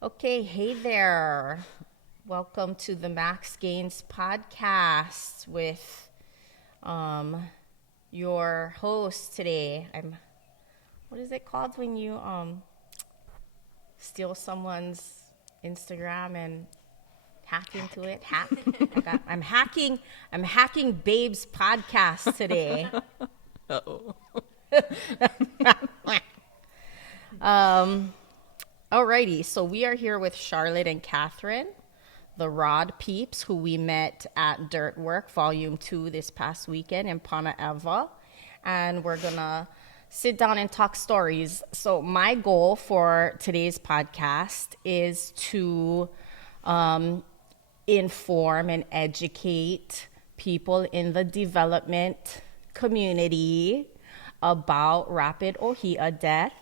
Okay, hey there. Welcome to the Max Gains podcast with your host today. What is it called when you steal someone's Instagram and hack into it? I'm hacking Babe's podcast today. Uh-oh. Alrighty, so we are here with Charlotte and Catherine, the Rod Peeps, who we met at Dirt Work Volume 2 this past weekend in Puna Lunch. And we're gonna sit down and talk stories. So my goal for today's podcast is to inform and educate people in the development community about rapid ʻŌhiʻa death,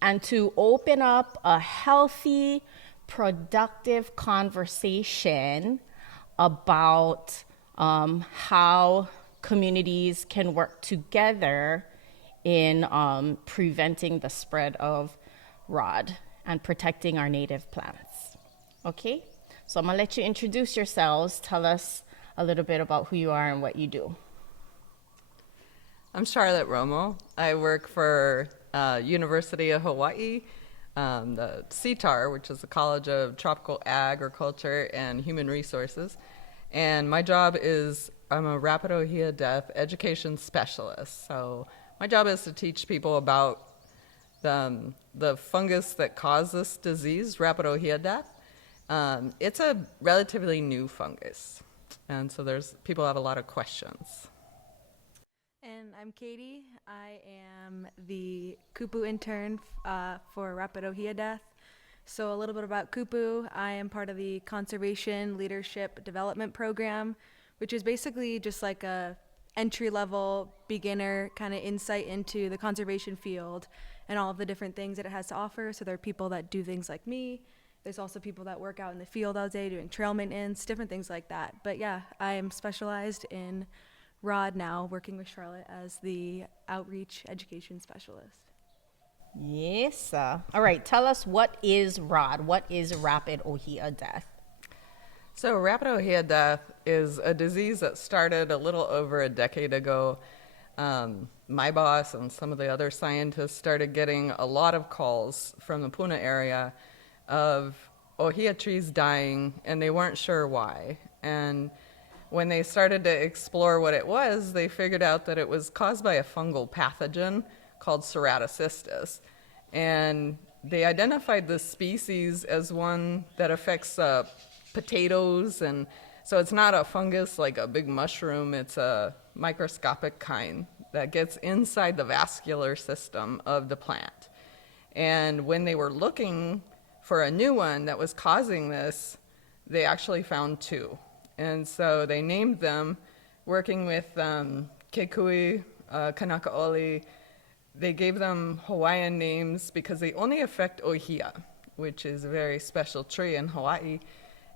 and to open up a healthy, productive conversation about how communities can work together in preventing the spread of ROD and protecting our native plants. Okay, so I'm gonna let you introduce yourselves. Tell us a little bit about who you are and what you do. I'm Charlotte Romo. I work for University of Hawaiʻi, the CTAHR, which is the College of Tropical Agriculture and Human Resources. And my job is, I'm a rapid ʻŌhiʻa death education specialist. So my job is to teach people about the fungus that causes this disease, rapid ʻŌhiʻa death. It's a relatively new fungus. And so people have a lot of questions. And I'm Katie. I am the Kupu Intern for Rapid ʻŌhiʻa Death. So a little bit about Kupu. I am part of the Conservation Leadership Development Program, which is basically just like a entry-level beginner kind of insight into the conservation field and all of the different things that it has to offer. So there are people that do things like me. There's also people that work out in the field all day doing trail maintenance, different things like that. But yeah, I am specialized in ROD now, working with Charlotte as the outreach education specialist. Yes. All right, tell us, what is ROD? What is rapid ʻŌhiʻa death? So rapid ʻŌhiʻa death is a disease that started a little over a decade ago. My boss and some of the other scientists started getting a lot of calls from the Puna area of ʻŌhiʻa trees dying, and they weren't sure why. And when they started to explore what it was, they figured out that it was caused by a fungal pathogen called ceratocystis. And they identified this species as one that affects potatoes. And so it's not a fungus like a big mushroom, it's a microscopic kind that gets inside the vascular system of the plant. And when they were looking for a new one that was causing this, they actually found two. And so they named them, working with Kekui, Kanakaʻoli. They gave them Hawaiian names because they only affect ʻŌhiʻa, which is a very special tree in Hawaii.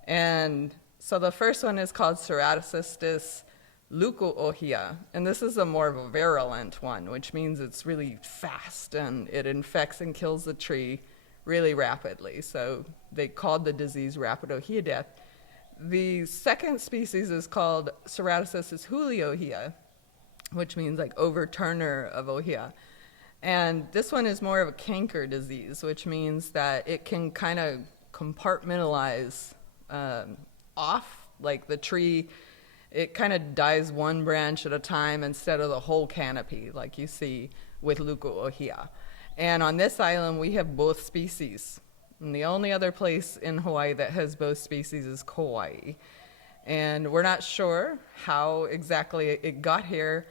And so the first one is called Ceratocystis luku ʻŌhiʻa. And this is a more virulent one, which means it's really fast and it infects and kills the tree really rapidly. So they called the disease rapid ʻŌhiʻa death. The second species is called Ceratocystis ʻŌhiʻa, which means like overturner of ʻŌhiʻa. And this one is more of a canker disease, which means that it can kind of compartmentalize off, like the tree, it kind of dies one branch at a time instead of the whole canopy, like you see with luku ʻŌhiʻa. And on this island, we have both species. And the only other place in Hawaii that has both species is Kauai. And we're not sure how exactly it got here,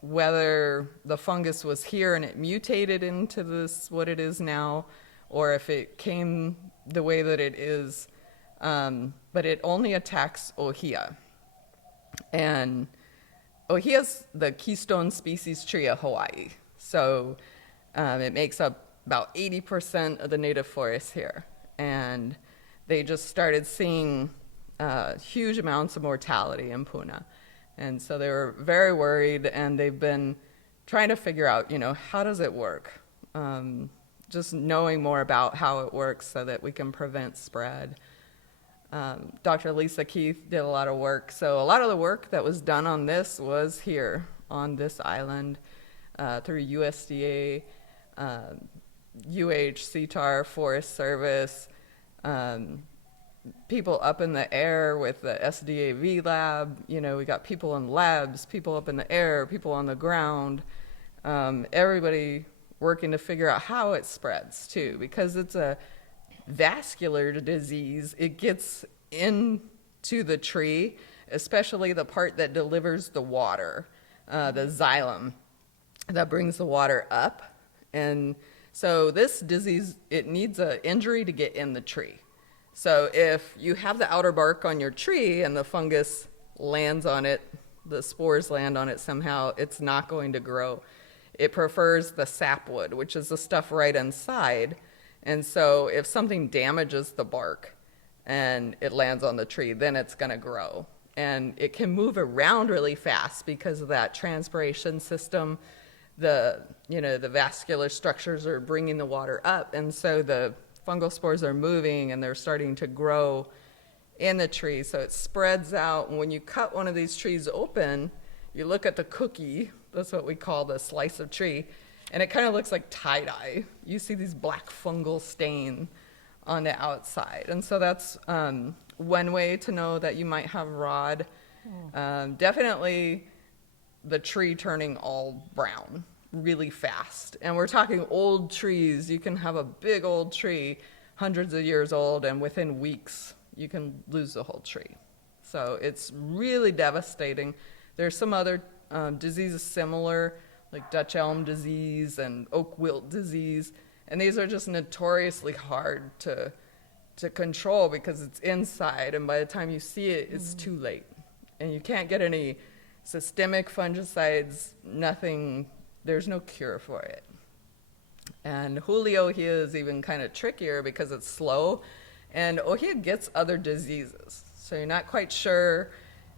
whether the fungus was here and it mutated into this, what it is now, or if it came the way that it is. But it only attacks ʻŌhiʻa. And ʻŌhiʻa's the keystone species tree of Hawaii. So it makes up about 80% of the native forest here. And they just started seeing huge amounts of mortality in Puna. And so they were very worried, and they've been trying to figure out, how does it work? just knowing more about how it works so that we can prevent spread. Dr. Lisa Keith did a lot of work. So a lot of the work that was done on this was here on this island through USDA, CTAHR, Forest Service, people up in the air with the SDAV lab. You know, we got people in labs, people up in the air, people on the ground, everybody working to figure out how it spreads too, because it's a vascular disease. It gets into the tree, especially the part that delivers the water, the xylem that brings the water up. And so this disease, it needs an injury to get in the tree. So if you have the outer bark on your tree and the fungus lands on it, the spores land on it somehow, it's not going to grow. It prefers the sapwood, which is the stuff right inside. And so if something damages the bark and it lands on the tree, then it's going to grow. And it can move around really fast because of that transpiration system. The vascular structures are bringing the water up. And so the fungal spores are moving and they're starting to grow in the tree. So it spreads out. And when you cut one of these trees open, you look at the cookie, that's what we call the slice of tree, and it kind of looks like tie-dye. You see these black fungal stain on the outside. And so that's one way to know that you might have rod. Definitely the tree turning all brown really fast. And we're talking old trees. You can have a big old tree, hundreds of years old, and within weeks you can lose the whole tree. So it's really devastating. There's some other diseases similar, like Dutch elm disease and oak wilt disease. And these are just notoriously hard to control because it's inside, and by the time you see it, it's too late. And you can't get any systemic fungicides, nothing, there's no cure for it. And ʻŌhiʻa is even kind of trickier because it's slow, and ʻŌhiʻa gets other diseases. So you're not quite sure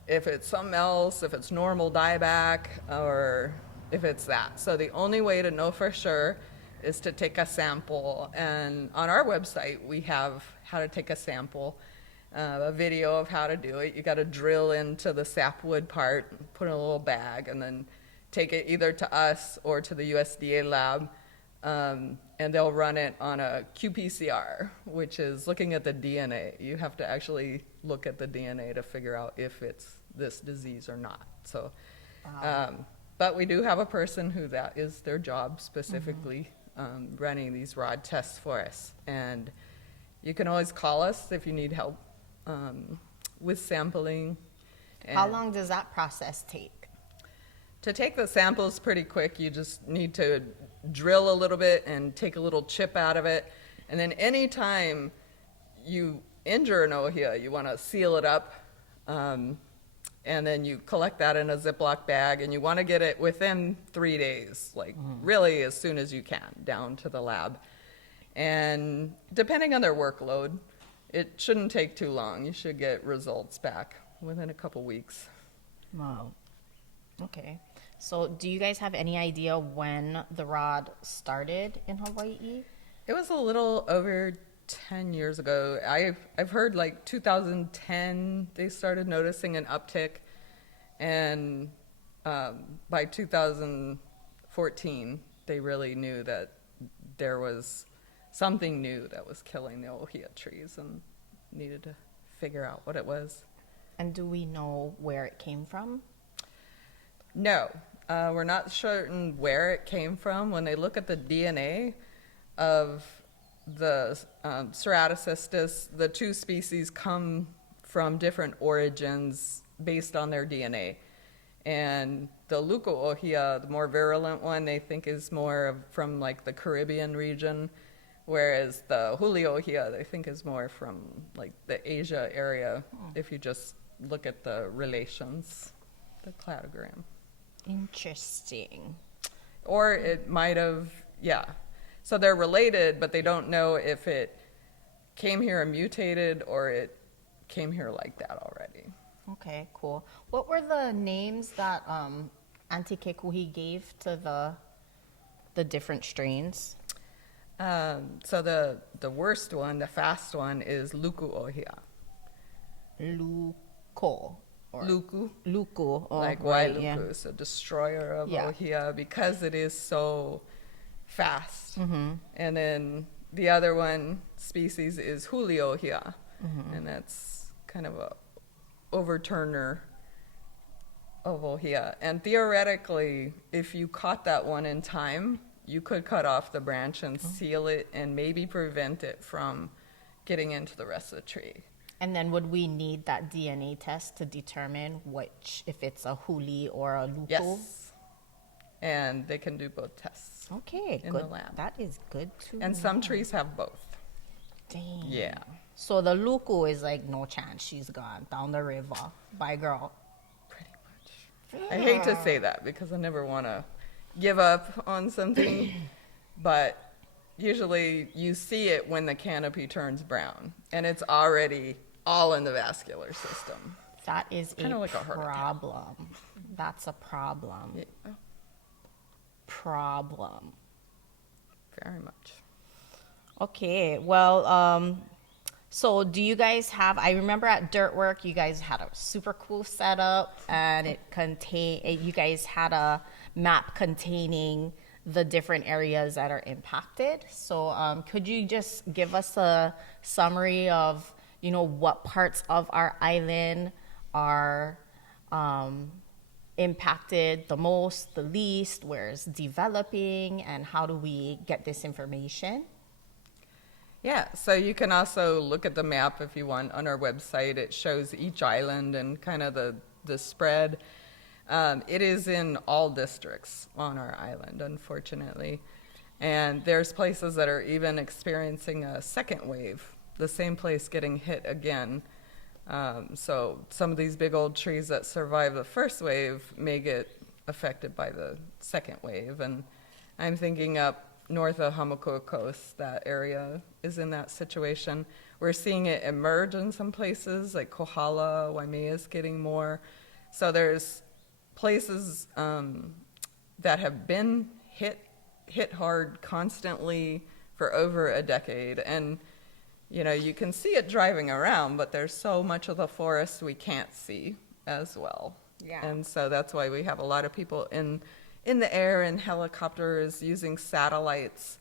if it's something else, if it's normal dieback, or if it's that. So the only way to know for sure is to take a sample. And on our website, we have how to take a sample, a video of how to do it. You got to drill into the sapwood part, put in a little bag, and then take it either to us or to the USDA lab. And they'll run it on a qPCR, which is looking at the DNA. You have to actually look at the DNA to figure out if it's this disease or not. So, but we do have a person who that is their job specifically, running these rod tests for us. And you can always call us if you need help with sampling. And How long does that process take? to take the samples pretty quick. You just need to drill a little bit and take a little chip out of it. And then anytime you injure an ʻŌhiʻa, you want to seal it up. And then you collect that in a Ziploc bag, and you want to get it within 3 days, like really as soon as you can, down to the lab. And depending on their workload, it shouldn't take too long. You should get results back within a couple weeks. Wow. Okay. So do you guys have any idea when the rod started in Hawaii? It was a little over 10 years ago. I've heard like 2010 they started noticing an uptick, and by 2014 they really knew that there was something new that was killing the ʻŌhiʻa trees and needed to figure out what it was. And do we know where it came from? No, we're not certain where it came from. When they look at the DNA of the ceratocystis, the two species come from different origins based on their DNA. And the leuko-ʻŌhiʻa, the more virulent one, they think is more from like the Caribbean region, whereas the ʻŌhiʻa they think is more from like the Asia area, if you just look at the relations, the cladogram. Interesting. Or it might have, yeah. So they're related, but they don't know if it came here and mutated or it came here like that already. Okay, cool. What were the names that Auntie Kekuhi gave to the different strains? So the worst one, the fast one, is luku ʻŌhiʻa. Luko. Or Luku. Luku. Oh, Like right, Wailuku, yeah. so destroyer of Yeah. ʻŌhiʻa, because it is so fast. Mm-hmm. And then the other one species is huli ʻŌhiʻa, Mm-hmm. and that's kind of a overturner of ʻŌhiʻa. And theoretically, if you caught that one in time, you could cut off the branch and seal it and maybe prevent it from getting into the rest of the tree. And then would we need that DNA test to determine if it's a huli or a luko? Yes. And they can do both tests. Okay, In good. the lab. That is good too. And some trees have both. Dang. Yeah. So the luko is like, no chance, she's gone down the river. Bye, girl. Pretty much. I hate to say that because I never want to give up on something, but usually you see it when the canopy turns brown and it's already all in the vascular system. That is Kinda like a heart attack. problem. That's a problem. Yeah, Problem. very much. Okay, well, so do you guys have, I remember at Dirtwork, you guys had a super cool setup and you guys had a map containing the different areas that are impacted. So could you just give us a summary of, what parts of our island are impacted the most, the least, where it's developing, and how do we get this information? Yeah, so you can also look at the map if you want on our website. It shows each island and kind of the spread. It is in all districts on our island, unfortunately. And there's places that are even experiencing a second wave, the same place getting hit again. So some of these big old trees that survive the first wave may get affected by the second wave. And I'm thinking up north of Hamakua Coast, that area is in that situation. We're seeing it emerge in some places, like Kohala, Waimea is getting more. So there's places that have been hit hard constantly for over a decade. And, you can see it driving around, but there's so much of the forest we can't see as well. Yeah. And so that's why we have a lot of people in the air in helicopters using satellites,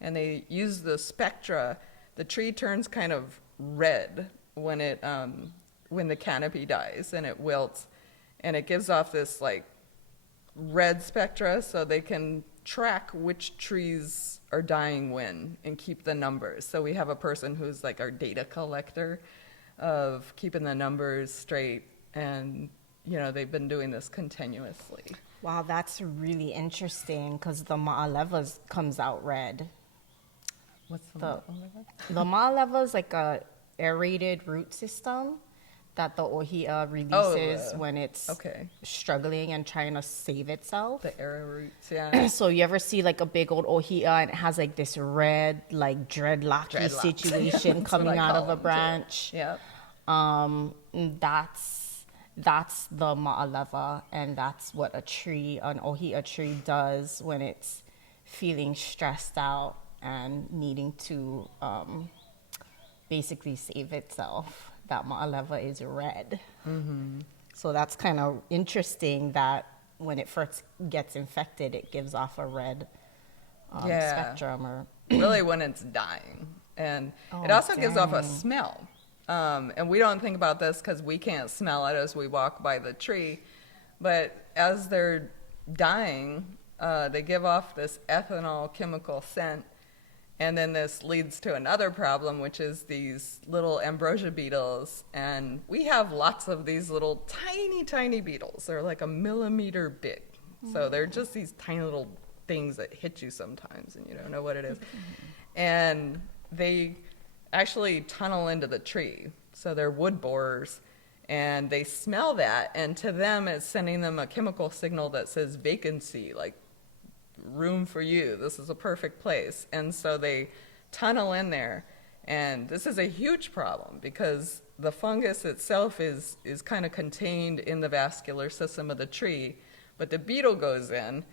and they use the spectra. The tree turns kind of red when the canopy dies and it wilts, and it gives off this like red spectra, so they can track which trees are dying when and keep the numbers. So we have a person who's like our data collector of keeping the numbers straight, and they've been doing this continuously. Wow, that's really interesting because the Ma'aleva comes out red. What's The Ma'aleva is like a aerated root system that the ʻŌhiʻa releases when it's struggling and trying to save itself. The arrowroots, yeah. So you ever see like a big old ʻŌhiʻa and it has like this red, like dreadlocky situation coming out of a branch? Yep. That's the Ma'aleva, and that's what an ʻŌhiʻa tree does when it's feeling stressed out and needing to basically save itself. That Ma'aleva is red. Mm-hmm. So that's kind of interesting that when it first gets infected, it gives off a red spectrum. Or really when it's dying. And it also gives off a smell. And we don't think about this because we can't smell it as we walk by the tree. But as they're dying, they give off this ethanol chemical scent. And then this leads to another problem, which is these little ambrosia beetles. And we have lots of these little tiny, tiny beetles. They're like a millimeter big. So they're just these tiny little things that hit you sometimes and you don't know what it is. And they actually tunnel into the tree. So they're wood borers. And they smell that. And to them, it's sending them a chemical signal that says vacancy, like room for you. This is a perfect place. And so they tunnel in there. And this is a huge problem because the fungus itself is kind of contained in the vascular system of the tree. But the beetle goes in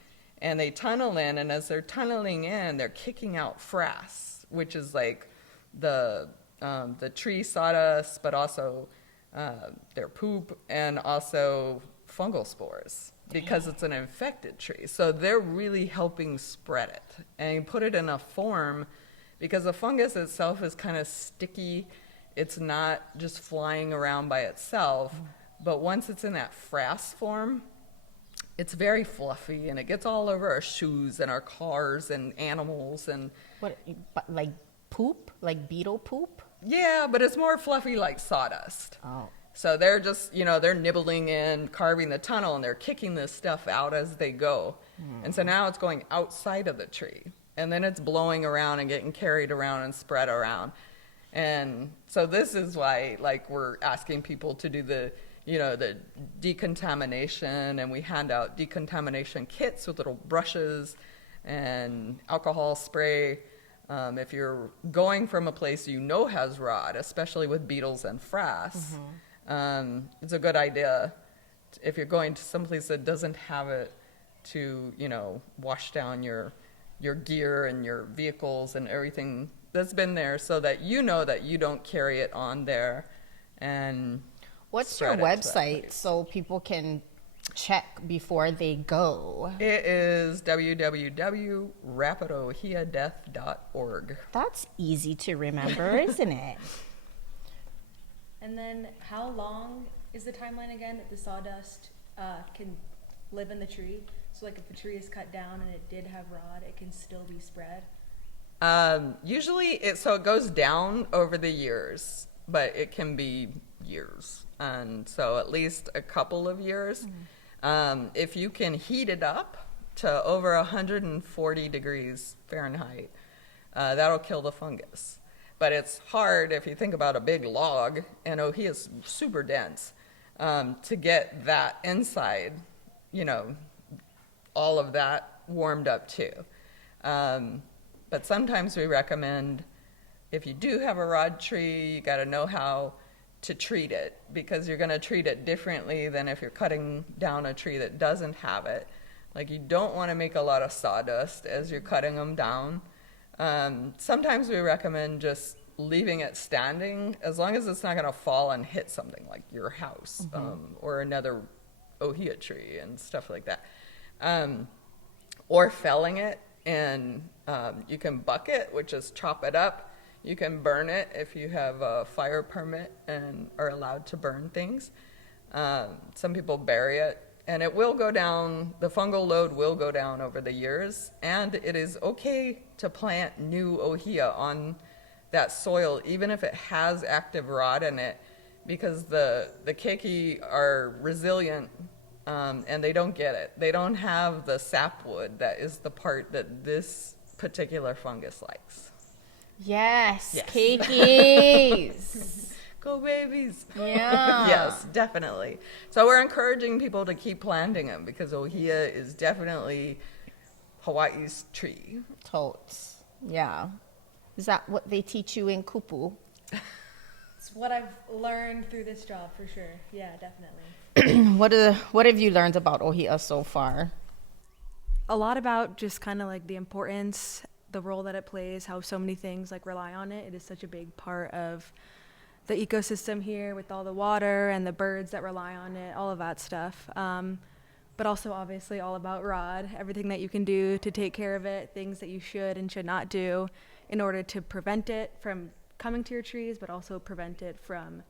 and they tunnel in, and as they're tunneling in, they're kicking out frass, which is like the tree sawdust, but also their poop and also fungal spores because it's an infected tree. So they're really helping spread it and put it in a form, because the fungus itself is kind of sticky. It's not just flying around by itself, but once it's in that frass form, it's very fluffy, and it gets all over our shoes and our cars and animals and What, but like poop? Like beetle poop? yeah, but it's more fluffy like sawdust. Oh. So they're just, they're nibbling in, carving the tunnel, and they're kicking this stuff out as they go. And so now it's going outside of the tree, and then it's blowing around and getting carried around and spread around. And so this is why, like, we're asking people to do the decontamination, and we hand out decontamination kits with little brushes and alcohol spray. If you're going from a place has rot, especially with beetles and frass, it's a good idea, if you're going to some place that doesn't have it, to, wash down your gear and your vehicles and everything that's been there, so that you don't carry it on there. And What's your website so people can check before they go? It is www.rapidohiadeath.org. That's easy to remember, isn't it? And then how long is the timeline again that the sawdust can live in the tree? So like if a tree is cut down and it did have rod, it can still be spread? Usually it goes down over the years, but it can be years. And so at least a couple of years. If you can heat it up to over 140 degrees Fahrenheit, that'll kill the fungus. But it's hard if you think about a big log, and ʻŌhiʻa is super dense, to get that inside, all of that warmed up too. But sometimes we recommend, if you do have a rod tree, you got to know how to treat it, because you're going to treat it differently than if you're cutting down a tree that doesn't have it. Like, you don't want to make a lot of sawdust as you're cutting them down. Sometimes we recommend just leaving it standing, as long as it's not going to fall and hit something like your house, or another ʻŌhiʻa tree and stuff like that. Or felling it, and you can buck it, which is chop it up. You can burn it if you have a fire permit and are allowed to burn things. Some people bury it, and it will go down. The fungal load will go down over the years, and it is okay to plant new ʻŌhiʻa on that soil, even if it has active rot in it, because the keiki are resilient, and they don't get it. They don't have the sapwood that is the part that this particular fungus likes. Yes. Keikis. Go babies. Yeah. Yes, definitely. So we're encouraging people to keep planting them, because ʻŌhiʻa is definitely Hawaii's tree. Totes. Yeah. Is that what they teach you in Kupu? It's what I've learned through this job, for sure. Yeah, definitely. What have you learned about ʻŌhiʻa so far? A lot about just kind of like the importance, the role that it plays, how so many things like rely on it. It is such a big part of the ecosystem here, with all the water and the birds that rely on it, all of that stuff. But also obviously all about rod, everything that you can do to take care of it, things that you should and should not do in order to prevent it from coming to your trees, but also prevent it from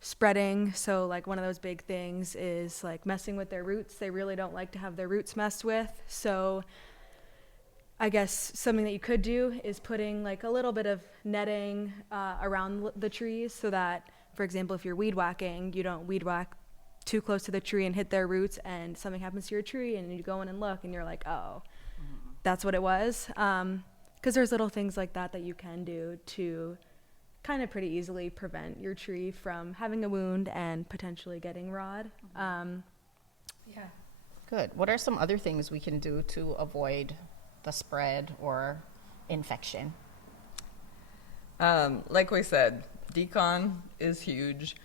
spreading. So like one of those big things is like messing with their roots. They really don't like to have their roots messed with. So I guess something that you could do is putting like a little bit of netting around the trees, so that, for example, if you're weed whacking, you don't weed whack too close to the tree and hit their roots, and something happens to your tree, and you go in and look, and you're like, oh, that's what it was. Because there's little things like that that you can do to kind of pretty easily prevent your tree from having a wound and potentially getting rod. Yeah. Good. What are some other things we can do to avoid the spread or infection? Like we said, decon is huge.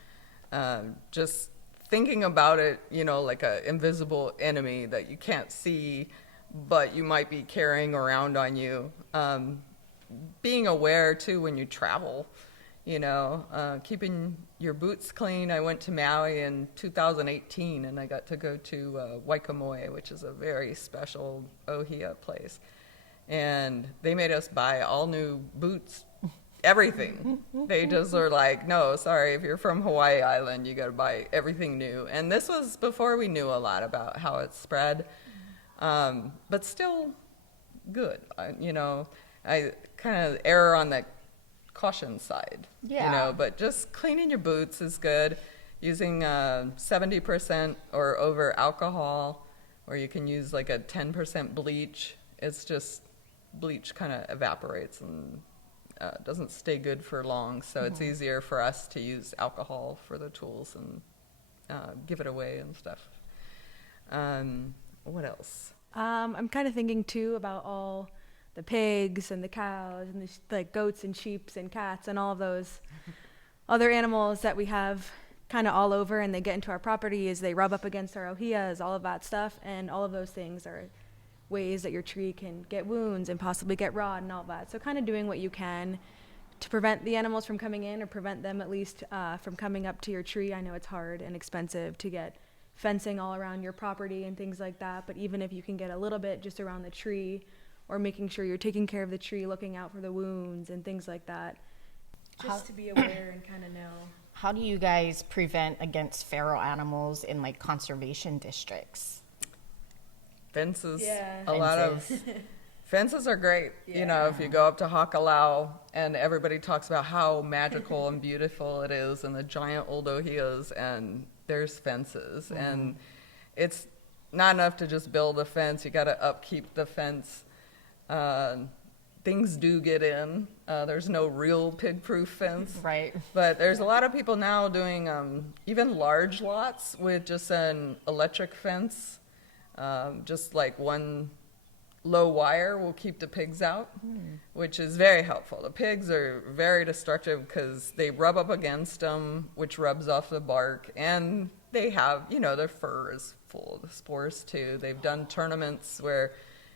Just thinking about it, like an invisible enemy that you can't see, but you might be carrying around on you. Being aware too when you travel, keeping your boots clean. I went to Maui in 2018 and I got to go to Waikamoe, which is a very special ʻŌhiʻa place. And they made us buy all new boots, everything. They just were like, no, sorry, if you're from Hawaii Island, you got to buy everything new. And this was before we knew a lot about how it spread, but still good. I kind of err on the caution side, but just cleaning your boots is good. Using 70% or over alcohol, or you can use like a 10% bleach. It's just bleach kind of evaporates and doesn't stay good for long, so it's easier for us to use alcohol for the tools and give it away and stuff. What else? I'm kind of thinking too about all the pigs and the cows and the goats and sheep and cats and all of those other animals that we have kind of all over, and they get into our properties, they rub up against our ʻŌhiʻas, all of that stuff, and all of those things are ways that your tree can get wounds and possibly get rot and all that. So kind of doing what you can to prevent the animals from coming in, or prevent them at least from coming up to your tree. I know it's hard and expensive to get fencing all around your property and things like that, but even if you can get a little bit just around the tree, or making sure you're taking care of the tree, looking out for the wounds and things like that, just to be aware and kind of know. How do you guys prevent against feral animals in like conservation districts? Fences. Yeah. A lot of fences are great. If you go up to Hakalau and everybody talks about how magical and beautiful it is and the giant old ʻŌhiʻas, and there's fences. And it's not enough to just build a fence. You got to upkeep the fence. Things do get in. There's no real pig-proof fence. Right. But there's a lot of people now doing even large lots with just an electric fence. Just like one low wire will keep the pigs out, which is very helpful. The pigs are very destructive because they rub up against them, which rubs off the bark, and they have, their fur is full of spores too. They've done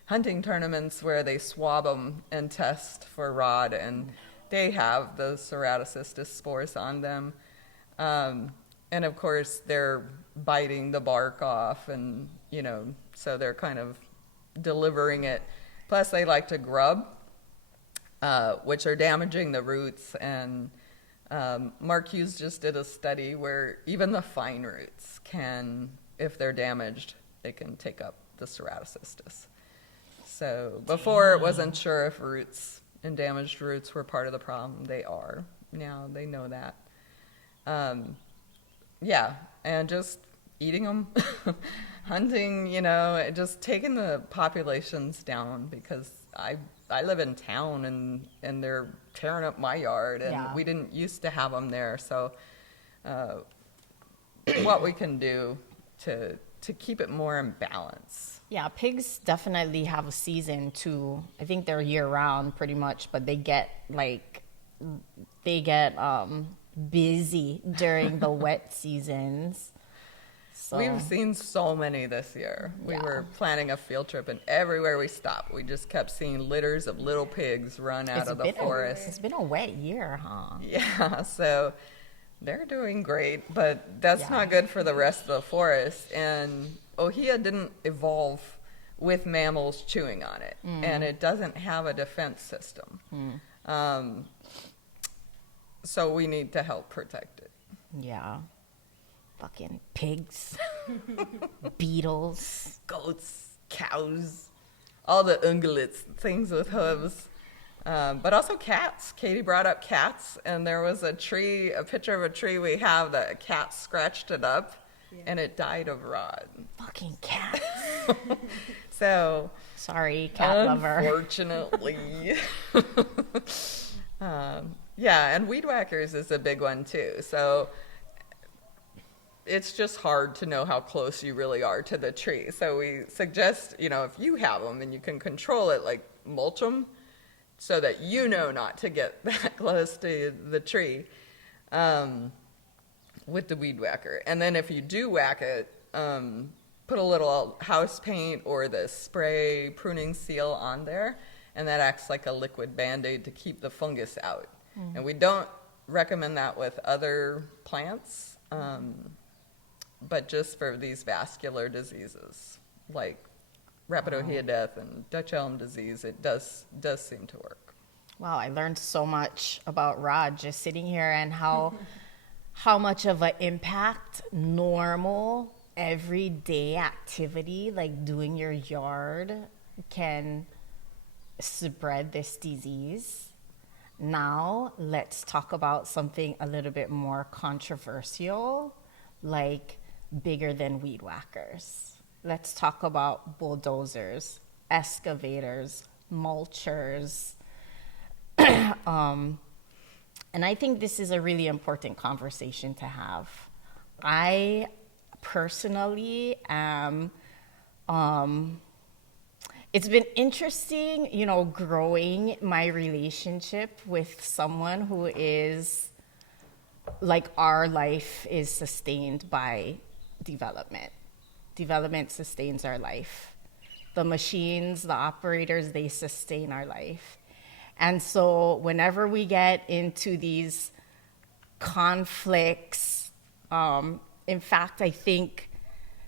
hunting tournaments where they swab them and test for rod, and they have the ceratocystis spores on them. And of course, they're biting the bark off, and so they're kind of delivering it. Plus, they like to grub, which are damaging the roots. And Mark Hughes just did a study where even the fine roots can, if they're damaged, they can take up the ceratocystis. So before it wasn't sure if roots and damaged roots were part of the problem. They are. Now they know that. And just eating them, hunting, just taking the populations down, because I live in town and they're tearing up my yard, and we didn't used to have them there. So what we can do to keep it more in balance. Yeah, pigs definitely have a season too. I think they're year round pretty much, but they get busy during the wet seasons. So we've seen so many this year. We were planning a field trip, and everywhere we stopped, we just kept seeing litters of little pigs run out of the forest. It's been a wet year, huh? Yeah, so they're doing great, but that's not good for the rest of the forest. And ʻŌhiʻa didn't evolve with mammals chewing on it, and it doesn't have a defense system. So we need to help protect it. Yeah. Fucking pigs, beetles, goats, cows, all the ungulates, things with hooves. But also cats. Katie brought up cats, and there was a picture of a tree we have that a cat scratched it up, and it died of rot. Fucking cats. So sorry, cat lover. Unfortunately. And weed whackers is a big one too. So it's just hard to know how close you really are to the tree. So we suggest, if you have them and you can control it, like mulch them so that not to get that close to the tree with the weed whacker. And then if you do whack it, put a little house paint or the spray pruning seal on there, and that acts like a liquid Band-Aid to keep the fungus out. And we don't recommend that with other plants, but just for these vascular diseases like rapid ʻŌhiʻa death and Dutch elm disease, it does seem to work. Wow, I learned so much about Raj just sitting here, and how much of an impact normal everyday activity like doing your yard can spread this disease. Now let's talk about something a little bit more controversial, like bigger than weed whackers. Let's talk about bulldozers, excavators, mulchers. And I think this is a really important conversation to have. I personally am, it's been interesting, you know, growing my relationship with someone who is like, our life is sustained by development. Development sustains our life. The machines, the operators, they sustain our life. And so whenever we get into these conflicts, in fact, I think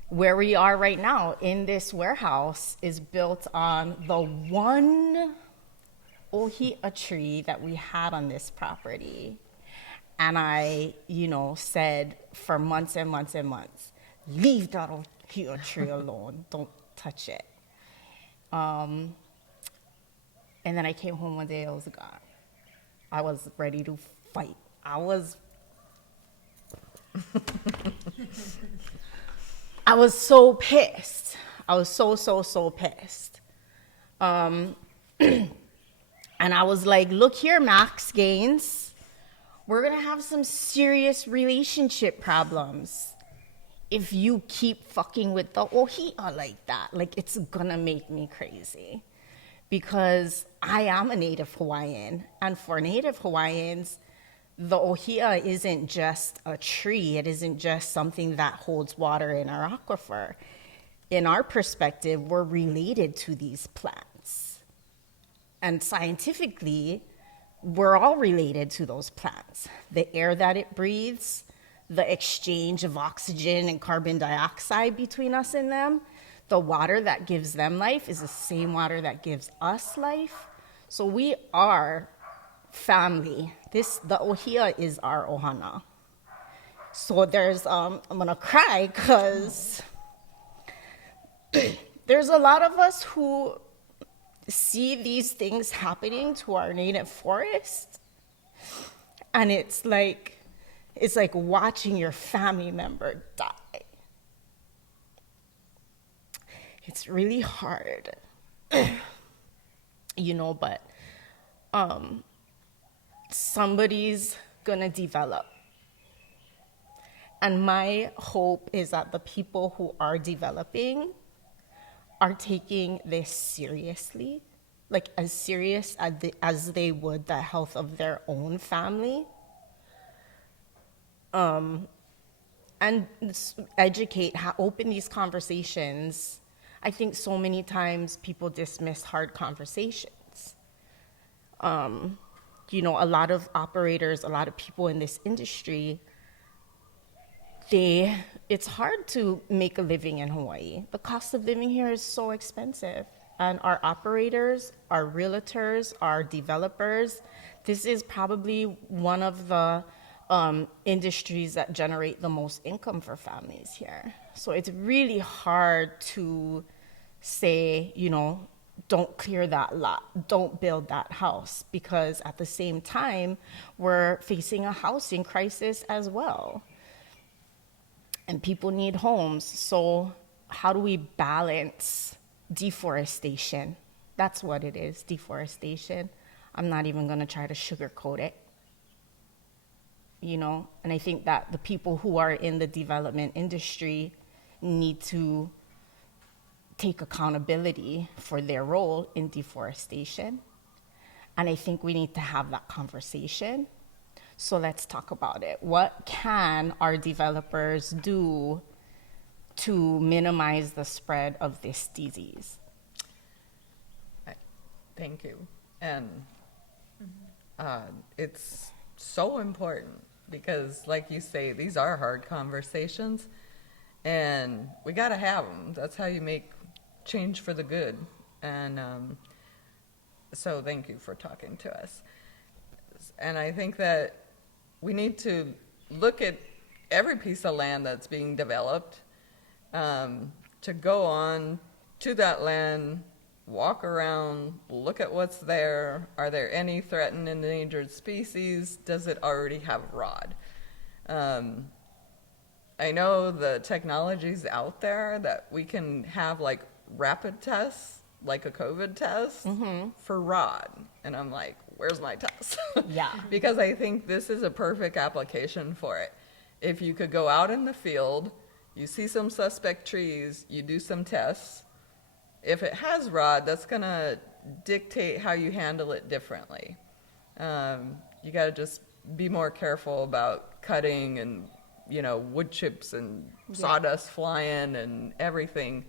where we are right now in this warehouse is built on the one ʻŌhiʻa tree that we had on this property. And I, you know, said for months and months and months, leave that ʻŌhiʻa tree alone, don't touch it. And then I came home one day, it was gone. I was ready to fight. I was so pissed. I was so pissed. And I was like, look here, Max Gaines, we're gonna have some serious relationship problems if you keep fucking with the ʻŌhiʻa like that. Like, it's gonna make me crazy. Because I am a Native Hawaiian, and for Native Hawaiians, the ʻŌhiʻa isn't just a tree. It isn't just something that holds water in our aquifer. In our perspective, we're related to these plants. And scientifically, we're all related to those plants. The air that it breathes, the exchange of oxygen and carbon dioxide between us and them, the water that gives them life is the same water that gives us life. So we are family. The ʻŌhiʻa is our ohana. So there's, I'm gonna cry because there's a lot of us who see these things happening to our native forest, and it's like watching your family member die. It's really hard, you know, but somebody's gonna develop. And my hope is that the people who are developing are taking this seriously, like as serious as they would the health of their own family. And educate, open these conversations. I think so many times people dismiss hard conversations. You know, a lot of operators, a lot of people in this industry, it's hard to make a living in Hawaii. The cost of living here is so expensive. And our operators, our realtors, our developers, this is probably one of the industries that generate the most income for families here. So it's really hard to say, you know, don't clear that lot, don't build that house, because at the same time, we're facing a housing crisis as well. And people need homes. So how do we balance deforestation? That's what it is, deforestation. I'm not even gonna try to sugarcoat it. You know, and I think that the people who are in the development industry need to take accountability for their role in deforestation. And I think we need to have that conversation. So let's talk about it. What can our developers do to minimize the spread of this disease? Thank you. And it's so important because, like you say, these are hard conversations, and we got to have them. That's how you make change for the good. And so thank you for talking to us. And I think that we need to look at every piece of land that's being developed, to go on to that land, walk around, look at what's there. Are there any threatened endangered species? Does it already have ROD? I know the technology's out there that we can have like rapid tests, like a COVID test for ROD. And I'm like, where's my test? Yeah. Because I think this is a perfect application for it. If you could go out in the field, you see some suspect trees, you do some tests. If it has ROD, that's going to dictate how you handle it differently. You got to just be more careful about cutting and, wood chips and sawdust flying and everything.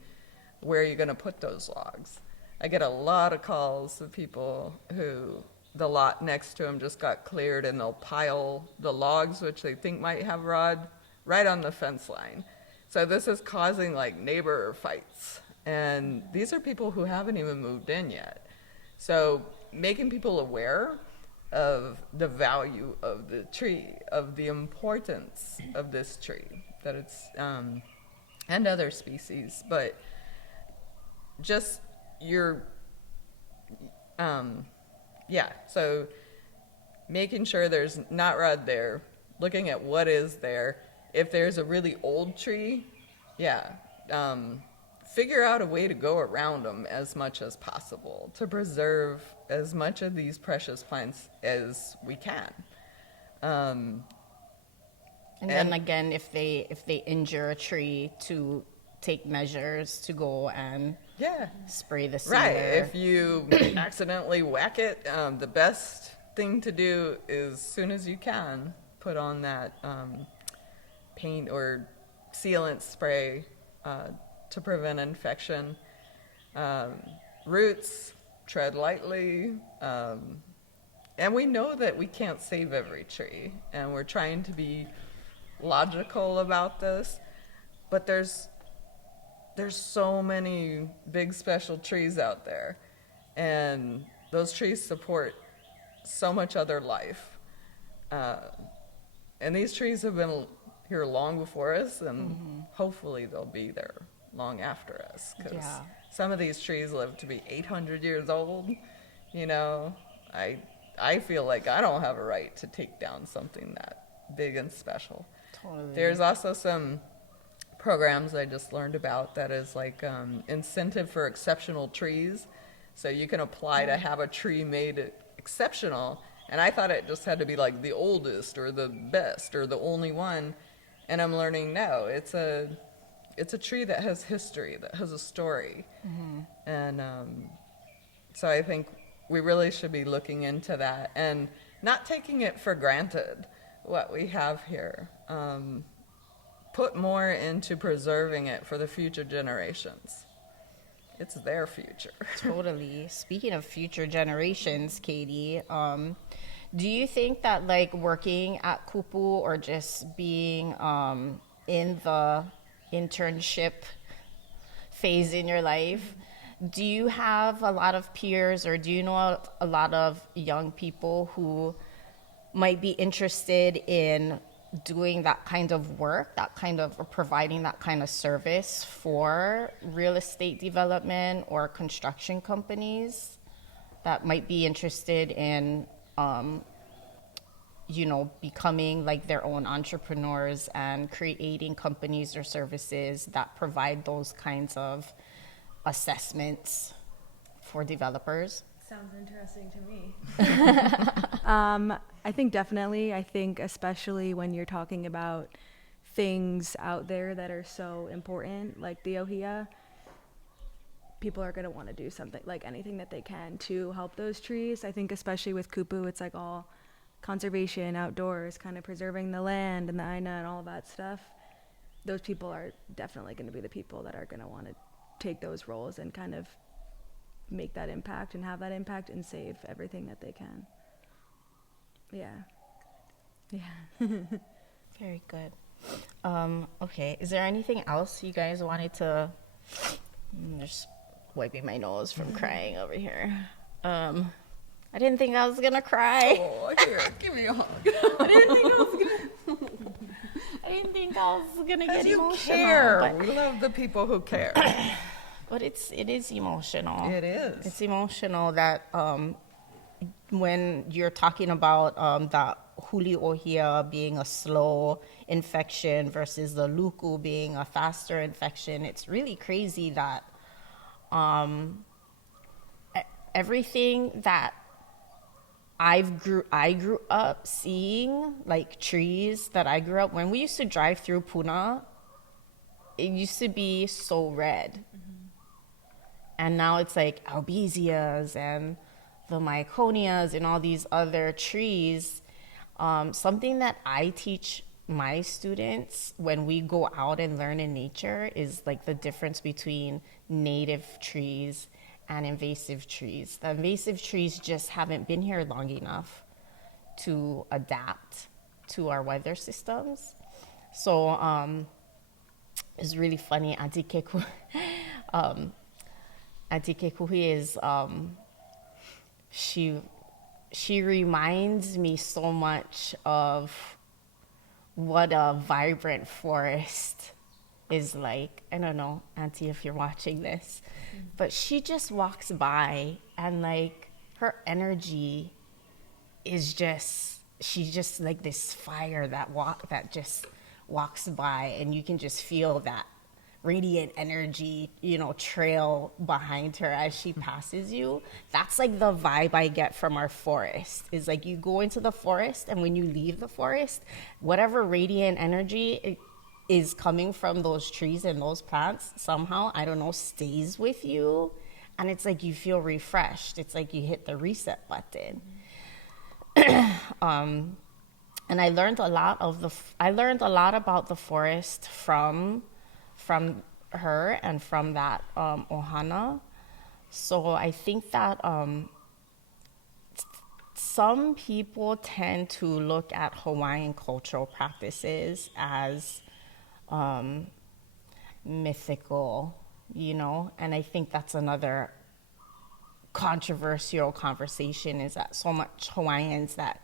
Where are you going to put those logs? I get a lot of calls of people who the lot next to them just got cleared, and they'll pile the logs, which they think might have ROD, right on the fence line. So this is causing like neighbor fights. And these are people who haven't even moved in yet. So making people aware of the value of the tree, of the importance of this tree, that it's, and other species, but just so making sure there's not ROD there, looking at what is there. If there's a really old tree, figure out a way to go around them as much as possible to preserve as much of these precious plants as we can. And then again, if they injure a tree, to take measures to go and spray the sealer. Right. If you accidentally whack it, the best thing to do is, as soon as you can, put on that paint or sealant spray to prevent infection. Roots, tread lightly. And we know that we can't save every tree, and we're trying to be logical about this, but there's so many big special trees out there, and those trees support so much other life. And these trees have been here long before us, and hopefully they'll be there long after us, because some of these trees live to be 800 years old. I feel like I don't have a right to take down something that big and special. Totally. There's also some programs I just learned about that is like incentive for exceptional trees. So you can apply to have a tree made exceptional. And I thought it just had to be like the oldest or the best or the only one. And I'm learning, no, it's a tree that has history, that has a story. And so I think we really should be looking into that and not taking it for granted, what we have here. Put more into preserving it for the future generations. It's their future. Totally. Speaking of future generations, Katie, do you think that like working at Kupu or just being in the internship phase in your life, do you have a lot of peers, or do you know a lot of young people who might be interested in doing that kind of work, that kind of, or providing that kind of service for real estate development or construction companies that might be interested in, becoming like their own entrepreneurs and creating companies or services that provide those kinds of assessments for developers? Sounds interesting to me. I think definitely. I think especially when you're talking about things out there that are so important, like the ʻŌhiʻa, people are going to want to do something, like anything that they can to help those trees. I think especially with Kupu, it's like all conservation, outdoors, kind of preserving the land and the ʻāina and all that stuff. those people are definitely going to be the people that are going to want to take those roles and kind of make that impact and have that impact and save everything that they can. Yeah. Very good. Okay, is there anything else you guys wanted to... I'm just wiping my nose from crying over here. I didn't think I was gonna cry. Oh, here, give me a hug. I didn't think I was gonna get You emotional. care. But, We love the people who care. but it is emotional. It is. It's emotional that when you're talking about the ʻŌhiʻa being a slow infection versus the luku being a faster infection, it's really crazy that everything that I grew up seeing, like trees that I grew up, when we used to drive through Puna, it used to be so red. Mm-hmm. And now it's like albesias and the myconias and all these other trees. Something that I teach my students when we go out and learn in nature is like the difference between native trees and invasive trees. The invasive trees just haven't been here long enough to adapt to our weather systems. So it's really funny. Auntie Kekuhi is she reminds me so much of what a vibrant forest is like. I don't know, Auntie, if you're watching this, but she just walks by and like her energy is just, she's just like this fire that just walks by, and you can just feel that radiant energy, trail behind her as she passes you. That's like the vibe I get from our forest. Is like you go into the forest, and when you leave the forest, whatever radiant energy is coming from those trees and those plants somehow, I don't know, stays with you, and it's like you feel refreshed. It's like you hit the reset button. And I learned a lot about the forest from her and from that ohana. So I think that some people tend to look at Hawaiian cultural practices as mythical, and I think that's another controversial conversation, is that so much Hawaiians that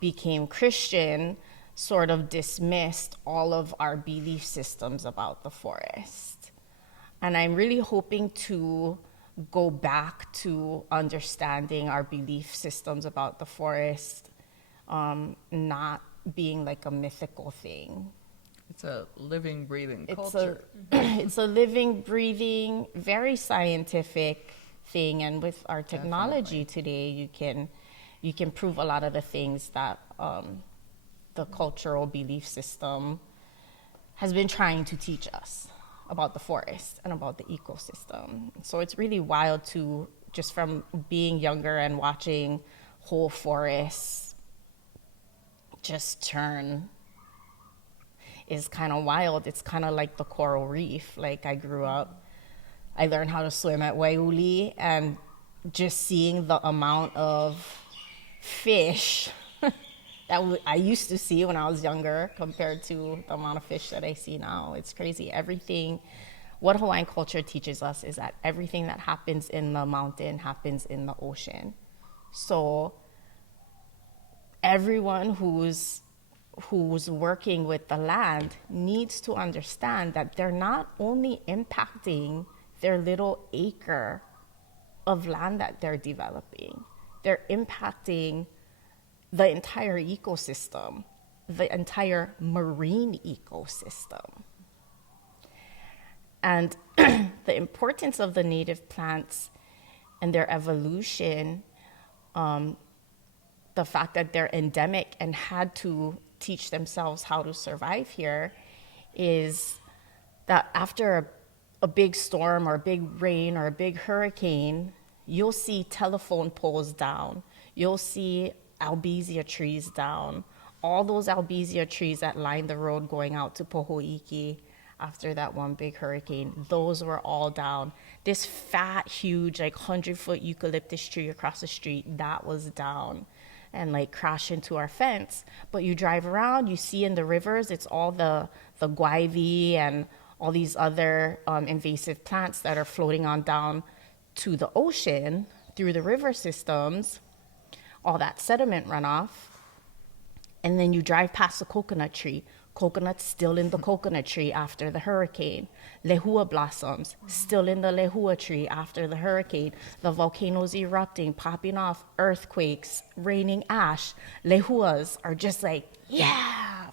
became Christian sort of dismissed all of our belief systems about the forest. And I'm really hoping to go back to understanding our belief systems about the forest, not being like a mythical thing. It's a living, breathing culture. It's a living, breathing, very scientific thing. And with our technology today, you can prove a lot of the things that the cultural belief system has been trying to teach us about the forest and about the ecosystem. So it's really wild to, just from being younger and watching whole forests just turn, is kind of wild. It's kind of like the coral reef. Like I grew up, I learned how to swim at Waiuli, and just seeing the amount of fish that I used to see when I was younger compared to the amount of fish that I see now. It's crazy. What Hawaiian culture teaches us is that everything that happens in the mountain happens in the ocean. So everyone who's working with the land needs to understand that they're not only impacting their little acre of land that they're developing, they're impacting the entire ecosystem, the entire marine ecosystem. And the importance of the native plants and their evolution, the fact that they're endemic and had to teach themselves how to survive here, is that after a big storm or a big rain or a big hurricane, you'll see telephone poles down, you'll see albesia trees down. All those albesia trees that line the road going out to Pohoiki after that one big hurricane. Those were all down. This fat, huge, like 100-foot eucalyptus tree across the street, that was down and like crashed into our fence. But you drive around, you see in the rivers, it's all the guayvi and all these other invasive plants that are floating on down to the ocean through the river systems, all that sediment runoff. And then you drive past the coconut tree. Coconuts still in the coconut tree after the hurricane. Lehua blossoms still in the lehua tree after the hurricane. The volcanoes erupting, popping off, earthquakes, raining ash. Lehuas are just like, yeah.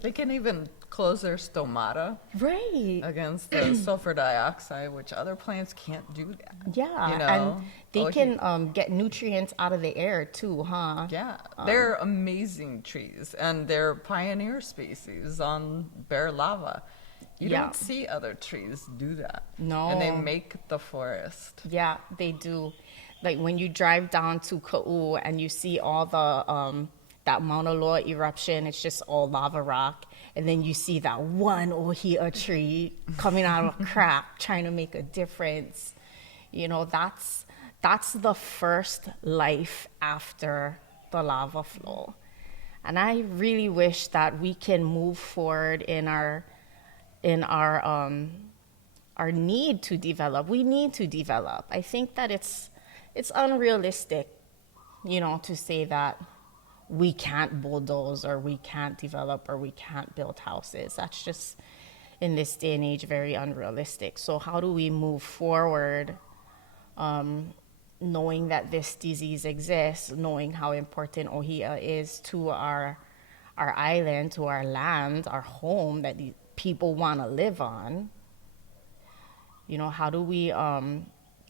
They can even close their stomata Right. against the sulfur dioxide, which other plants can't do that. Yeah. You know? And they can get nutrients out of the air too, huh? Yeah, they're amazing trees, and they're pioneer species on bare lava. You Yeah. don't see other trees do that. No. And they make the forest. Yeah, they do. Like when you drive down to Ka'u and you see all the that Mauna Loa eruption, it's just all lava rock. And then you see that one ʻŌhiʻa tree coming out of a crack trying to make a difference. You know, that's the first life after the lava flow. And I really wish that we can move forward in our need to develop. We need to develop. I think that it's unrealistic, you know, to say that we can't bulldoze or we can't develop or we can't build houses. That's just, in this day and age, very unrealistic. So how do we move forward knowing that this disease exists, knowing how important ʻŌhiʻa is to our island, to our land, our home that the people want to live on? You know, how do we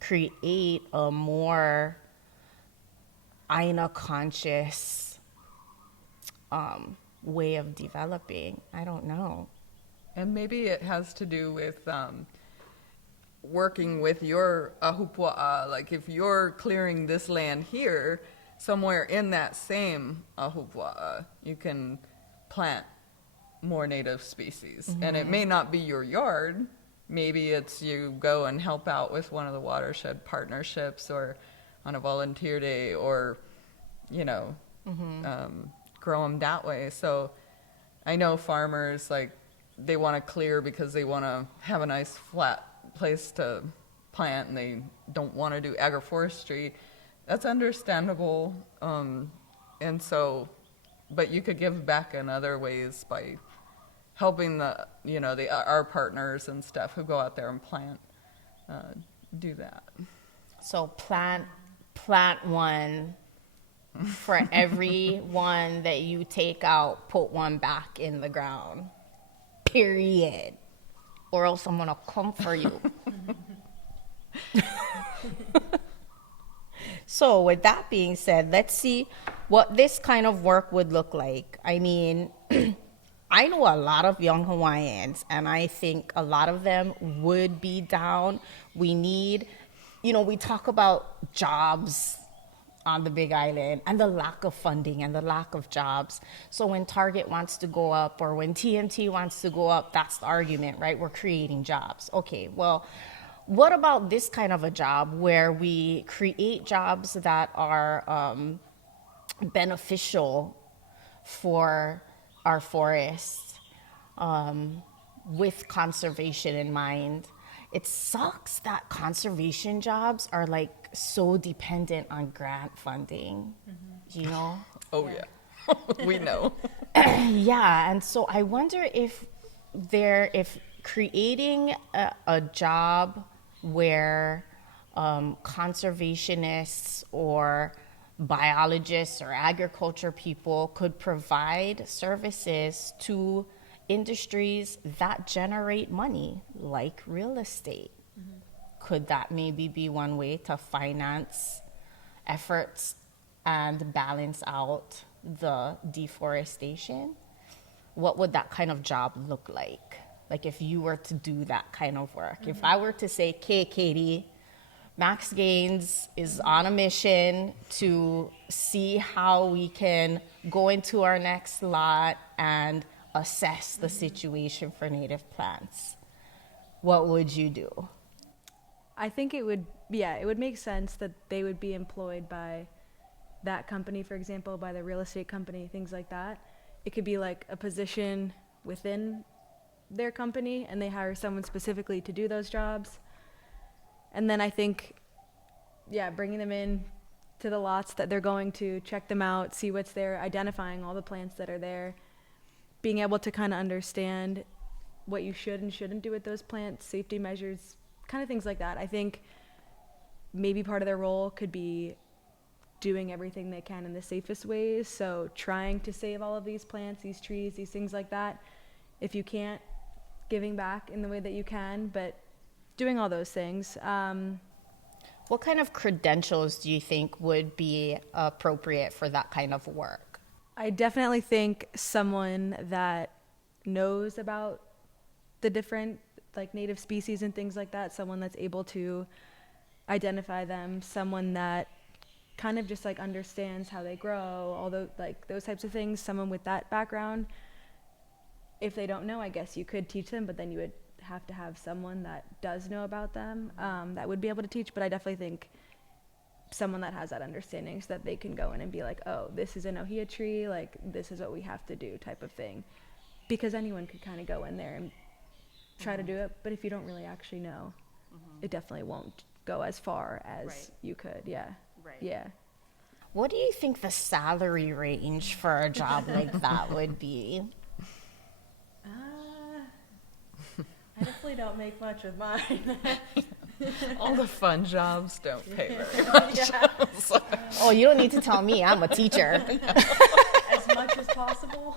create a more aina conscious way of developing? I don't know. And maybe it has to do with working with your ahupua'a. Like if you're clearing this land here, somewhere in that same ahupua'a, you can plant more native species. Mm-hmm. And it may not be your yard. Maybe it's you go and help out with one of the watershed partnerships or on a volunteer day or, you know, grow them that way. So I know farmers, like, they want to clear because they want to have a nice flat place to plant and they don't want to do agroforestry. That's understandable. And so, but you could give back in other ways by helping our partners and stuff who go out there and plant, do that. So plant one. For every one that you take out, put one back in the ground. Period. Or else I'm gonna come for you. So with that being said, let's see what this kind of work would look like. I mean, I know a lot of young Hawaiians, and I think a lot of them would be down. We need, we talk about jobs on the Big Island and the lack of funding and the lack of jobs. So when Target wants to go up or when TMT wants to go up, that's the argument, right? We're creating jobs. Okay, well, what about this kind of a job where we create jobs that are beneficial for our forests with conservation in mind? It sucks that conservation jobs are like so dependent on grant funding, you know? Oh, yeah. We know. Yeah, and so I wonder if creating a job where conservationists or biologists or agriculture people could provide services to industries that generate money, like real estate. Could that maybe be one way to finance efforts and balance out the deforestation? What would that kind of job look like? Like if you were to do that kind of work. If I were to say, okay, Katie, Max Gaines is on a mission to see how we can go into our next lot and assess the situation for native plants, what would you do? I think it would make sense that they would be employed by that company, for example, by the real estate company, things like that. It could be like a position within their company and they hire someone specifically to do those jobs. And then I think, bringing them in to the lots that they're going to, check them out, see what's there, identifying all the plants that are there, being able to kind of understand what you should and shouldn't do with those plants, safety measures, kind of things like that. I think maybe part of their role could be doing everything they can in the safest ways. So trying to save all of these plants, these trees, these things like that. If you can't, giving back in the way that you can, but doing all those things. What kind of credentials do you think would be appropriate for that kind of work? I definitely think someone that knows about the different like native species and things like that, someone that's able to identify them, someone that kind of just like understands how they grow, although like those types of things, someone with that background. If they don't know, I guess you could teach them, but then you would have to have someone that does know about them that would be able to teach. But I definitely think someone that has that understanding so that they can go in and be like, oh, this is an ʻŌhiʻa tree, like this is what we have to do type of thing. Because anyone could kind of go in there and try to do it, but if you don't really actually know, it definitely won't go as far as you could. Yeah. What do you think the salary range for a job like that would be? I definitely don't make much of mine. All the fun jobs don't pay very much. So, Oh, you don't need to tell me. I'm a teacher. As much as possible.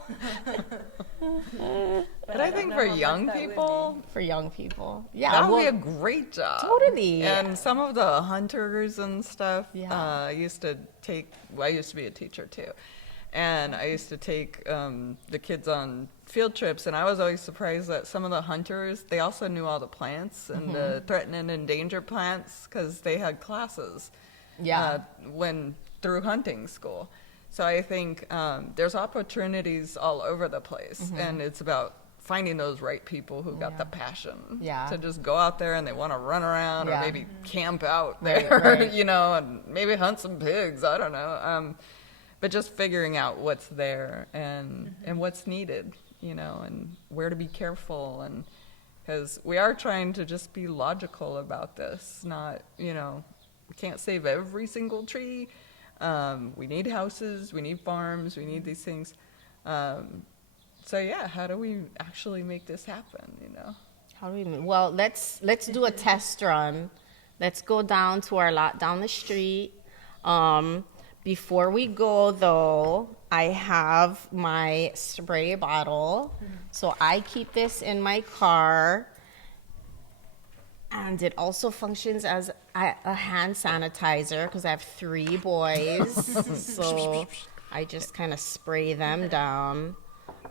but I think for young people, For young people. Yeah. that would be well, a great job. Totally. And some of the hunters and stuff, Yeah. I used to be a teacher too. And I used to take the kids on field trips, and I was always surprised that some of the hunters, they also knew all the plants and the threatened and endangered plants because they had classes through hunting school. So I think there's opportunities all over the place, and it's about finding those right people who got the passion to just go out there and they want to run around or maybe camp out there, Right. and maybe hunt some pigs. I don't know. But just figuring out what's there and what's needed, and where to be careful. And because we are trying to just be logical about this, not, we can't save every single tree. We need houses, we need farms, we need these things. How do we actually make this happen, How do we? Well, let's do a test run. Let's go down to our lot down the street. Before we go, though, I have my spray bottle. So I keep this in my car. And it also functions as a hand sanitizer because I have 3 boys. So I just kind of spray them down.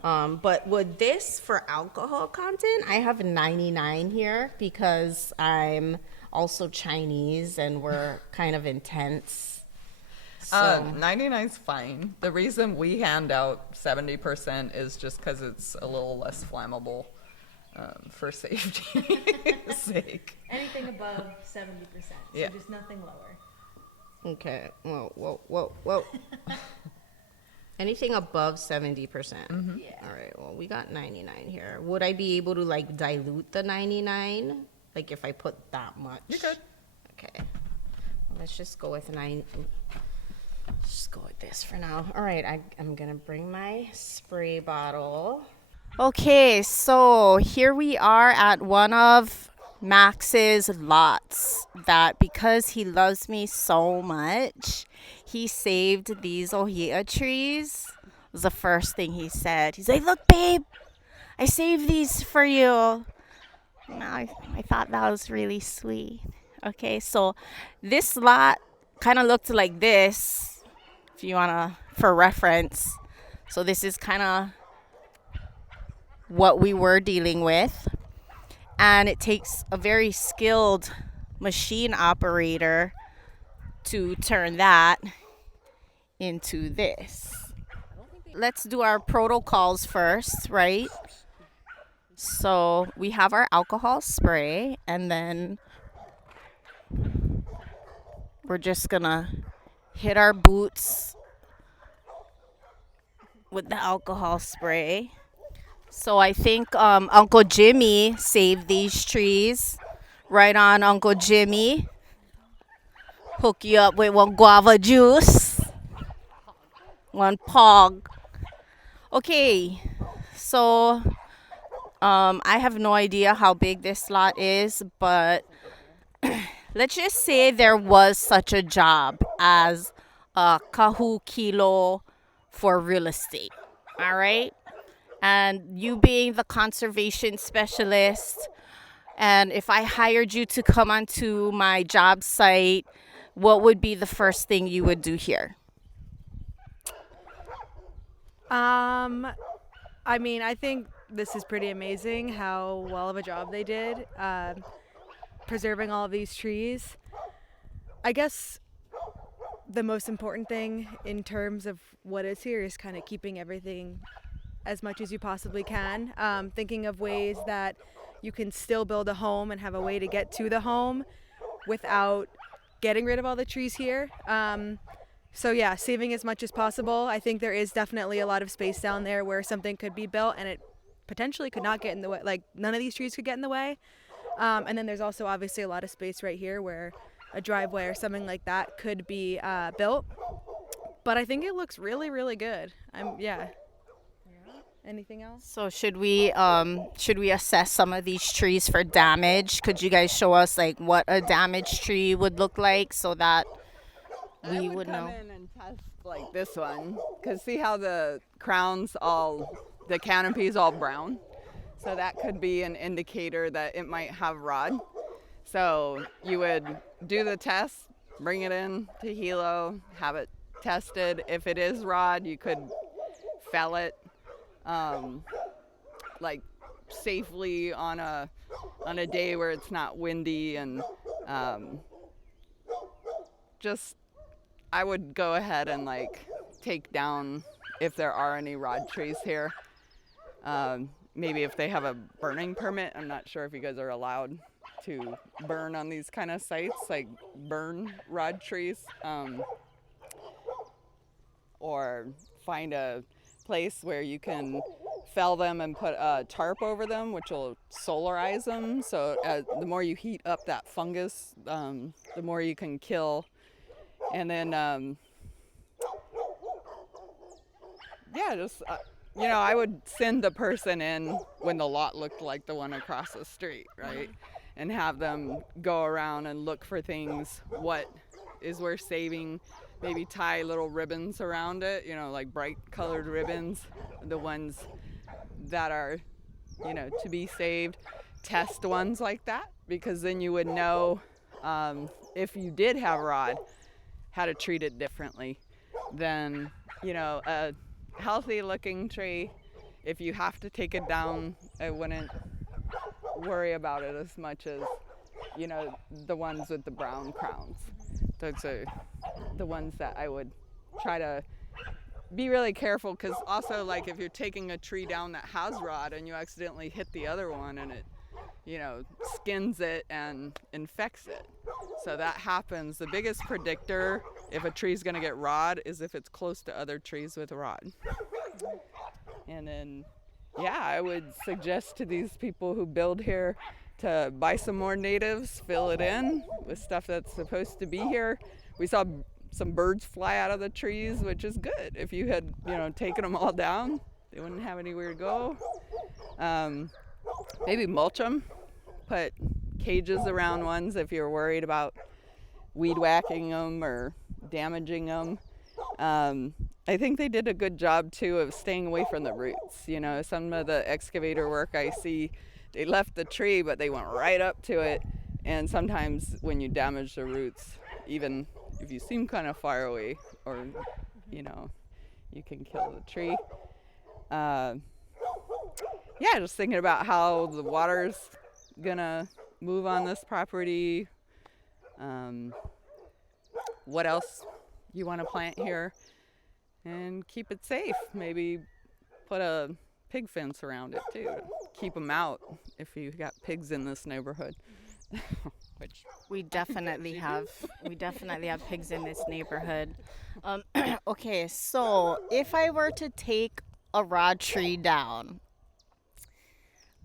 But with this, for alcohol content, I have 99 here because I'm also Chinese and we're kind of intense. So 99's fine. The reason we hand out 70% is just because it's a little less flammable for safety sake. Anything above 70%, so just nothing lower. Okay. Whoa. Anything above 70%. Yeah. All right. Well, we got 99 here. Would I be able to like dilute the 99? Like if I put that much? You could. Okay. Well, let's just go with 9. Just go with this for now. All right. I'm going to bring my spray bottle. Okay. So here we are at one of Max's lots that because he loves me so much, he saved these ʻŌhiʻa trees. It was the first thing he said. He's like, look, babe, I saved these for you. I thought that was really sweet. Okay, so this lot kind of looked like this, if you want to, for reference. So this is kind of what we were dealing with. And it takes a very skilled machine operator to turn that into this. let's do our protocols first, right? So we have our alcohol spray, and then we're just gonna hit our boots with the alcohol spray. So I think Uncle Jimmy saved these trees. Right on, Uncle Jimmy. Hook you up with one guava juice, one pog. Okay, so I have no idea how big this lot is, but let's just say there was such a job as a kahu kilo for real estate. All right. And you being the conservation specialist, and if I hired you to come onto my job site, what would be the first thing you would do here? I mean, I think this is pretty amazing how well of a job they did preserving all of these trees. I guess the most important thing in terms of what is here is kind of keeping everything as much as you possibly can. Thinking of ways that you can still build a home and have a way to get to the home without getting rid of all the trees here. So yeah, saving as much as possible. I think there is definitely a lot of space down there where something could be built and it potentially could not get in the way. Like none of these trees could get in the way. And then there's also obviously a lot of space right here where a driveway or something like that could be built. But I think it looks really, really good. Yeah. Anything else? So should we assess some of these trees for damage? Could you guys show us like what a damaged tree would look like so that we would know? I would come in and test like this one, because see how the the canopy is all brown? So that could be an indicator that it might have rod. So you would do the test, bring it in to Hilo, have it tested. If it is rod, you could fell it like safely on a day where it's not windy, and just I would go ahead and like take down if there are any rod trees here. Maybe if they have a burning permit. I'm not sure if you guys are allowed to burn on these kind of sites, like burn rod trees, or find a place where you can fell them and put a tarp over them, which will solarize them. So the more you heat up that fungus, the more you can kill. And then, I would send the person in when the lot looked like the one across the street, right? And have them go around and look for things, what is worth saving, maybe tie little ribbons around it, like bright colored ribbons, the ones that are, to be saved. Test ones like that, because then you would know if you did have rod, how to treat it differently than, a healthy looking tree. If you have to take it down, I wouldn't worry about it as much as, the ones with the brown crowns. Those are the ones that I would try to be really careful, because also, like, if you're taking a tree down that has rod and you accidentally hit the other one and it, skins it and infects it. So that happens. The biggest predictor if a tree's going to get rod is if it's close to other trees with rod. And then, I would suggest to these people who build here to buy some more natives, fill it in with stuff that's supposed to be here. We saw some birds fly out of the trees, which is good. If you had, taken them all down, they wouldn't have anywhere to go. Maybe mulch them, put cages around ones if you're worried about weed whacking them or damaging them. I think they did a good job too of staying away from the roots. Some of the excavator work I see, they left the tree, but they went right up to it. And sometimes when you damage the roots, even if you seem kind of far away, or, you can kill the tree. Just thinking about how the water's gonna move on this property. What else you want to plant here? and keep it safe. Maybe put a pig fence around it too to keep them out if you got pigs in this neighborhood. Which we definitely have pigs in this neighborhood. Okay, so if I were to take a rod tree down,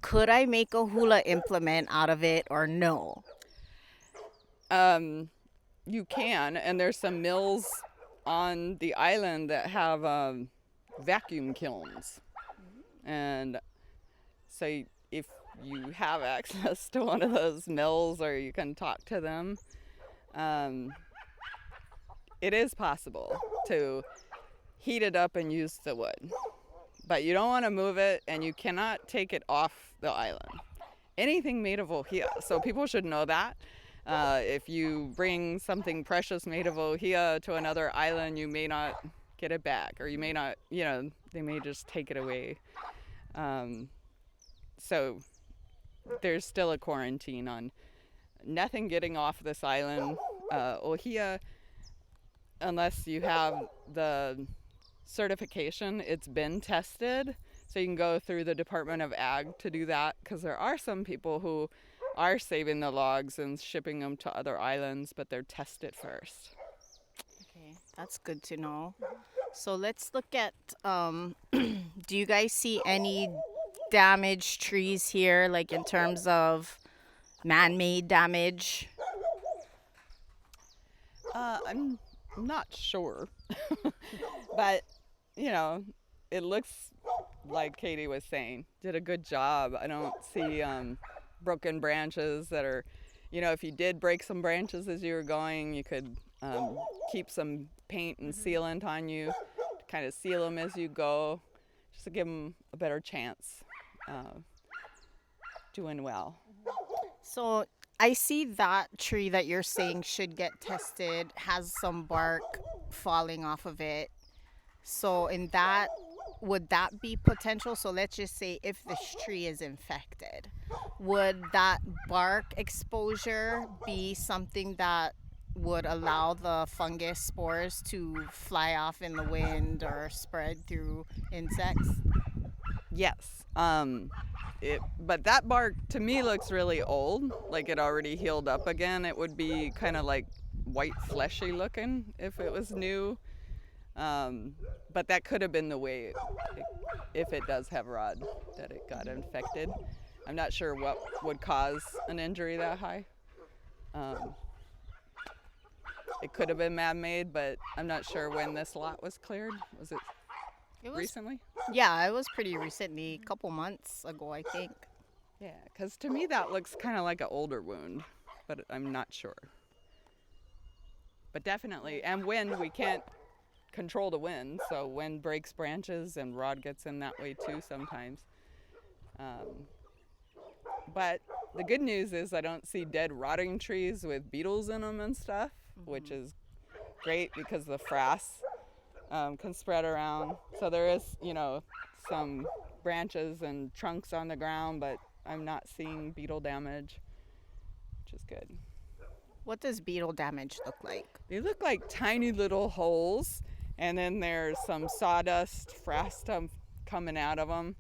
could I make a hula implement out of it or no? You can, and there's some mills on the island that have vacuum kilns. And so if you have access to one of those mills or you can talk to them, it is possible to heat it up and use the wood. But you don't want to move it, and you cannot take it off the island. Anything made of ʻŌhiʻa, so people should know that. If you bring something precious made of ʻŌhiʻa to another island, you may not get it back, or you may not, they may just take it away. So there's still a quarantine on nothing getting off this island. ʻŌhiʻa, unless you have the certification, it's been tested, so you can go through the Department of Ag to do that, because there are some people who are saving the logs and shipping them to other islands, but they're tested first. Okay, that's good to know. So let's look at, do you guys see any damaged trees here, like in terms of man-made damage? I'm not sure, but it looks like Katie was saying, did a good job. I don't see broken branches that are, if you did break some branches as you were going, you could keep some paint and sealant on you to kind of seal them as you go, just to give them a better chance doing well. So I see that tree that you're saying should get tested has some bark falling off of it. So would that be potential? So let's just say if this tree is infected, would that bark exposure be something that would allow the fungus spores to fly off in the wind or spread through insects? Yes. But that bark to me looks really old, like it already healed up again. It would be kind of like white fleshy looking if it was new. But that could have been the way, if it does have rod, that it got infected. I'm not sure what would cause an injury that high. It could have been man-made, but I'm not sure when this lot was cleared. Was it recently? Yeah, it was pretty recently, a couple months ago, I think. Yeah, because to me that looks kind of like an older wound, but I'm not sure. But definitely, and wind, we can't control the wind, so wind breaks branches and rod gets in that way too sometimes. But the good news is I don't see dead rotting trees with beetles in them and stuff, which is great because the frass can spread around. So there is, some branches and trunks on the ground, but I'm not seeing beetle damage, which is good. What does beetle damage look like? They look like tiny little holes, and then there's some sawdust, frass stuff coming out of them.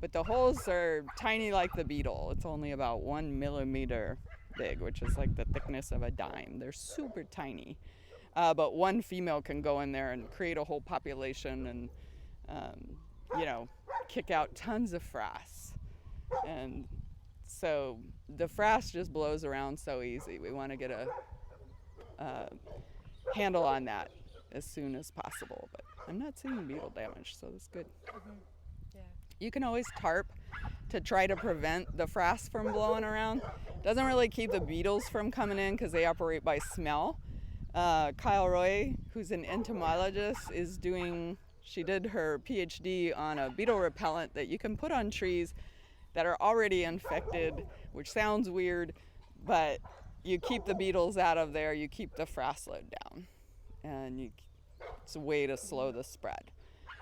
But the holes are tiny like the beetle. It's only about 1 millimeter big, which is like the thickness of a dime. They're super tiny. But one female can go in there and create a whole population and, kick out tons of frass. And so the frass just blows around so easy. We want to get a handle on that as soon as possible. But I'm not seeing beetle damage, so that's good. Yeah. You can always tarp to try to prevent the frass from blowing around. Doesn't really keep the beetles from coming in because they operate by smell. Kyle Roy, who's an entomologist, she did her PhD on a beetle repellent that you can put on trees that are already infected, which sounds weird, but you keep the beetles out of there, you keep the frass load down, and it's a way to slow the spread.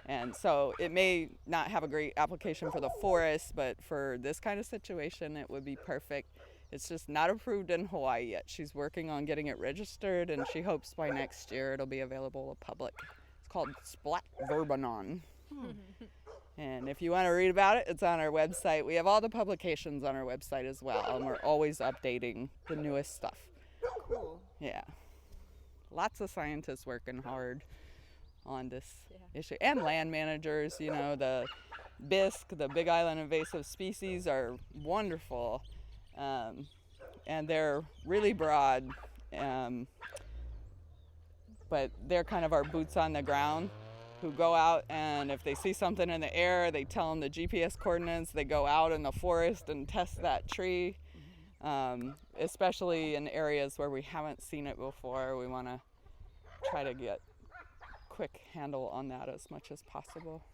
And so it may not have a great application for the forest, but for this kind of situation, it would be perfect. It's just not approved in Hawaii yet. She's working on getting it registered, and she hopes by next year it'll be available to public. It's called splat verbanon. And if you want to read about it, it's on our website. We have all the publications on our website as well, and we're always updating the newest stuff. Cool. Yeah. Lots of scientists working hard on this issue. And land managers, you know, the BISC, the Big Island Invasive Species, are wonderful. And they're really broad. But they're kind of our boots on the ground, who go out, and if they see something in the air, they tell them the GPS coordinates. They go out in the forest and test that tree, especially in areas where we haven't seen it before. We want to try to get quick handle on that as much as possible.